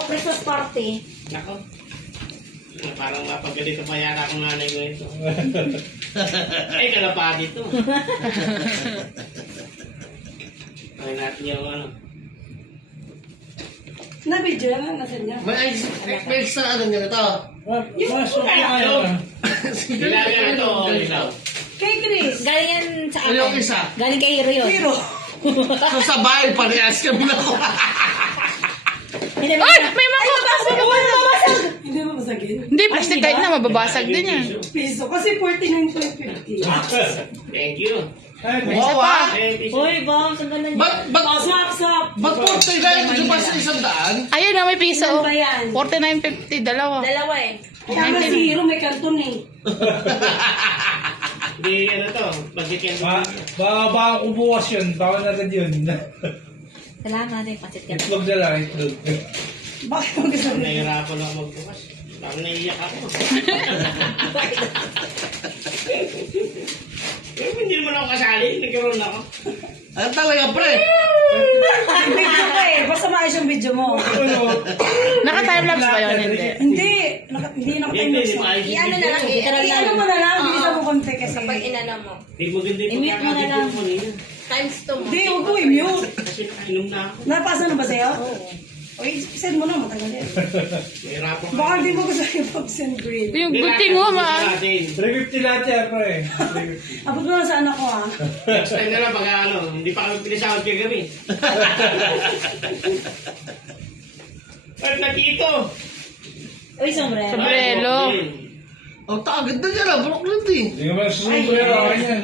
Christmas party. Nako. Parang mapaggalito pa yata akong nanay ko ito. Ay, kalapati ito. Ay, natin yung ano. Na-video na, nasa niya. May extra ano nyo na to? Yung Ilaw. Ilaw ito, ilaw. kay Chris. Galing yan sa Ano yung akin. isa? Galing kay Hero yun. Hero. So sa bahay, parehas kami na ko. Ay! May mga Hindi mo masagin. Hindi, plastic kahit na mababasag din yan. Piso. Kasi 49.50. Thank you. Wow, ah. Uy, bang, saan lang Ba't Sap. ba't po tayo gaya nyo ba sa 100? Ayun na, may piso. Ilan ba yan? 49.50, dalawa. Dalawa eh. Tama si Hero, may kanton eh. Hindi, ano to, budget yan. Baka kung bukas yun, baka na rin yun. Salamat eh, pasit ka. Itlog na lang, itlog. Bakit mo gusto na? Nahihirapan ako magbukas. Parang naiiyak ako. Pero hindi naman ako kasali, nagkaroon ako. Ano talaga, pre? Video ka eh. Basta maayos yung video mo. Naka-timelapse ba yun? Hindi. Hindi. Hindi Hindi, nakatime hindi maayos yung I-ano na video. lang eh. Ano mo na lang, hindi mo konti kasi. Kapag inano mo. Hindi maganda yung I-mute mo na lang. pagkakabit mo nila. Times 2 mo. Hindi, huwag ko i-mute. Kasi nakainom na ako. Napasa na ba sa'yo? Oo. O, send mo na, matagal yan. Nahihirapan ako. Baka hindi mo gusto yung pag-send green. Yung buting mo, ma. 350 lahat yan, pre. 350. Abot mo na sa anak ko, ha? Next time na lang pag ano, hindi pa kami pinisahod kay kami. At natito. Uy, sombrero. Sombrero. Ang tagad na dyan, Brooklyn din. Hindi ka man susunod yan, akin yan.